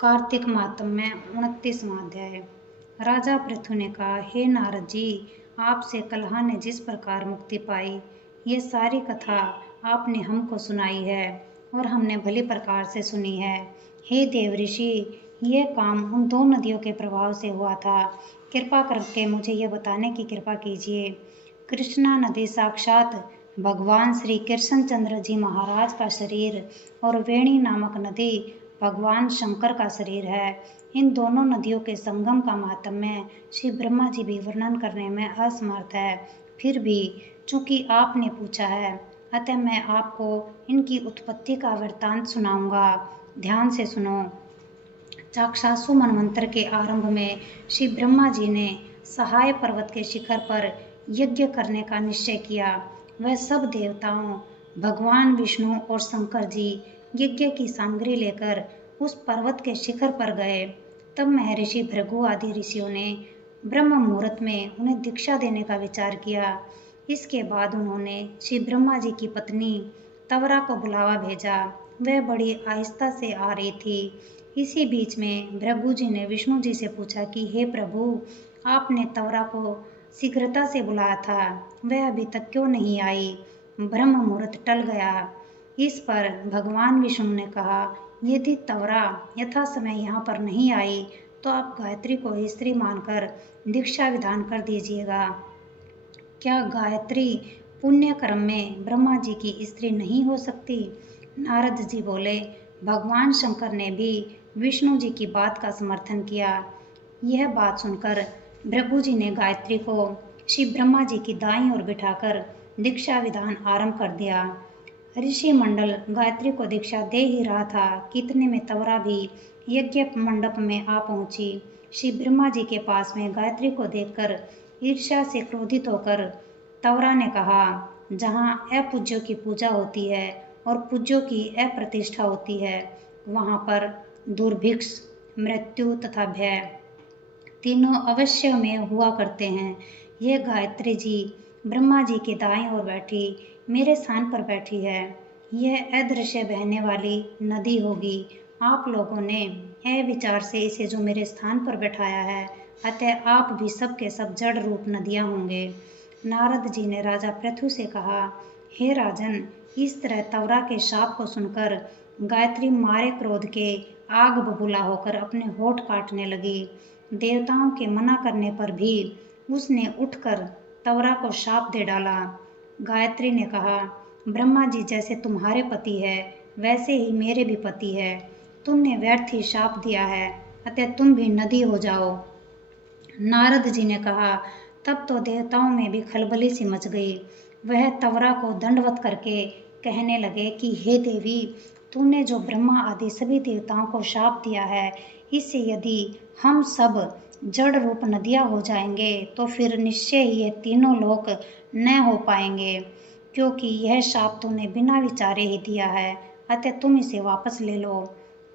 कार्तिक मातम्य 29वां अध्याय। राजा पृथु ने कहा, हे नारद जी, आपसे कलह ने जिस प्रकार मुक्ति पाई, ये सारी कथा आपने हमको सुनाई है और हमने भली प्रकार से सुनी है। हे देव ऋषि, ये काम उन दो नदियों के प्रभाव से हुआ था। कृपा करके मुझे ये बताने की कृपा कीजिए। कृष्णा नदी साक्षात भगवान श्री कृष्णचंद्र जी महाराज का शरीर और वेणी नामक नदी भगवान शंकर का शरीर है। इन दोनों नदियों के संगम का महात्म्य श्री ब्रह्मा जी भी वर्णन करने में असमर्थ है। फिर भी चूंकि आपने पूछा है, अतः मैं आपको इनकी उत्पत्ति का वृत्तांत सुनाऊंगा। ध्यान से सुनो। चाक्षासु मनवंतर के आरंभ में श्री ब्रह्मा जी ने सहाय पर्वत के शिखर पर यज्ञ करने का निश्चय किया। वह सब देवताओं, भगवान विष्णु और शंकर जी यज्ञ की सामग्री लेकर उस पर्वत के शिखर पर गए। तब महर्षि भृगु आदि ऋषियों ने ब्रह्म मुहूर्त में उन्हें दीक्षा देने का विचार किया। इसके बाद उन्होंने श्री ब्रह्मा जी की पत्नी तवरा को बुलावा भेजा। वह बड़ी आहिस्ता से आ रही थी। इसी बीच में भृगु जी ने विष्णु जी से पूछा कि हे प्रभु, आपने तवरा को शीघ्रता से बुलाया था, वह अभी तक क्यों नहीं आई? ब्रह्म मुहूर्त टल गया। इस पर भगवान विष्णु ने कहा, यदि तवरा यथा समय यहाँ पर नहीं आई तो आप गायत्री को स्त्री मानकर दीक्षा विधान कर दीजिएगा। क्या गायत्री पुण्य कर्म में ब्रह्मा जी की स्त्री नहीं हो सकती? नारद जी बोले, भगवान शंकर ने भी विष्णु जी की बात का समर्थन किया। यह बात सुनकर भृगु जी ने गायत्री को श्री ब्रह्मा जी की दाईं ओर बिठाकर दीक्षा विधान आरंभ कर दिया। ऋषि मंडल गायत्री को दीक्षा दे ही रहा था कि इतने में तवरा भी यज्ञ मंडप में आ पहुंची। श्री ब्रह्मा जी के पास में गायत्री को देखकर ईर्ष्या से क्रोधित होकर तवरा ने कहा, जहाँ अपूज्यों की पूजा होती है और पूज्यों की अप्रतिष्ठा होती है, वहाँ पर दुर्भिक्ष, मृत्यु तथा भय तीनों अवश्य में हुआ करते हैं। यह गायत्री जी ब्रह्मा जी के दाएं ओर बैठी मेरे स्थान पर बैठी है। यह अदृश्य बहने वाली नदी होगी। आप लोगों ने अविचार से इसे जो मेरे स्थान पर बैठाया है, अतः आप भी सब के सब जड़ रूप नदियां होंगे। नारद जी ने राजा पृथु से कहा, हे राजन, इस तरह तवरा के शाप को सुनकर गायत्री मारे क्रोध के आग बबूला होकर अपने होठ काटने लगी। देवताओं के मना करने पर भी उसने उठकर तवरा को शाप दे डाला। गायत्री ने कहा, ब्रह्मा जी जैसे तुम्हारे पति है, वैसे ही मेरे भी पति है। तुमने व्यर्थ ही शाप दिया है, अतः तुम भी नदी हो जाओ। नारद जी ने कहा, तब तो देवताओं में भी खलबली सी मच गई। वह तवरा को दंडवत करके कहने लगे कि हे देवी, तूने जो ब्रह्मा आदि सभी देवताओं को शाप दिया है, इससे यदि हम सब जड़ रूप नदियाँ हो जाएंगे तो फिर निश्चय ही ये तीनों लोक न हो पाएंगे, क्योंकि यह शाप तूने बिना विचारे ही दिया है, अतः तुम इसे वापस ले लो।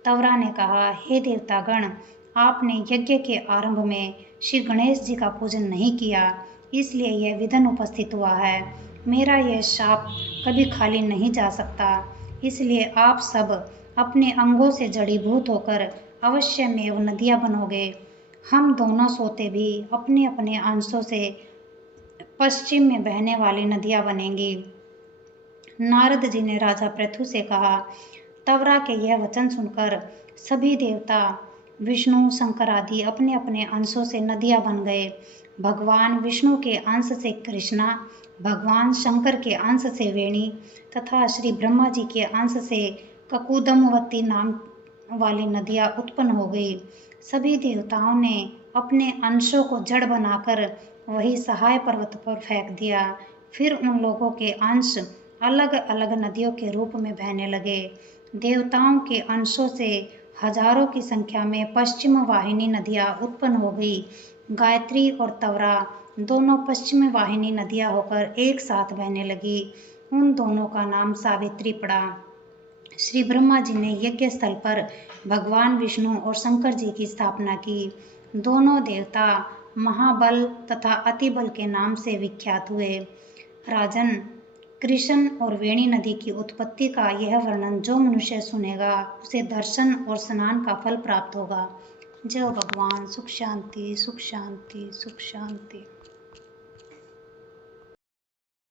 तवरा ने कहा, हे देवतागण, आपने यज्ञ के आरंभ में श्री गणेश जी का पूजन नहीं किया, इसलिए यह विघ्न उपस्थित हुआ है। मेरा यह शाप कभी खाली नहीं जा सकता, इसलिए आप सब अपने अंगों से जड़ीभूत होकर अवश्य में वो नदियाँ बनोगे। हम दोनों सोते भी अपने अपने अंशों से पश्चिम में बहने वाली नदियाँ बनेंगी। नारद जी ने राजा पृथु से कहा, तवरा के यह वचन सुनकर सभी देवता विष्णु शंकर आदि अपने अपने अंशों से नदियाँ बन गए। भगवान विष्णु के अंश से कृष्णा, भगवान शंकर के अंश से वेणी तथा श्री ब्रह्मा जी के अंश से ककुदमवती नाम वाली नदियाँ उत्पन्न हो गई। सभी देवताओं ने अपने अंशों को जड़ बनाकर वही सहाय पर्वत पर फेंक दिया। फिर उन लोगों के अंश अलग अलग नदियों के रूप में बहने लगे। देवताओं के अंशों से हजारों की संख्या में पश्चिम वाहिनी नदियाँ उत्पन्न हो गई। गायत्री और तवरा दोनों पश्चिम वाहिनी नदियाँ होकर एक साथ बहने लगी। उन दोनों का नाम सावित्री पड़ा। श्री ब्रह्मा जी ने यज्ञ स्थल पर भगवान विष्णु और शंकर जी की स्थापना की। दोनों देवता महाबल तथा अतिबल के नाम से विख्यात हुए। राजन, कृष्ण और वेणी नदी की उत्पत्ति का यह वर्णन जो मनुष्य सुनेगा उसे दर्शन और स्नान का फल प्राप्त होगा। जय भगवान। सुख शांति, सुख शांति, सुख शांति।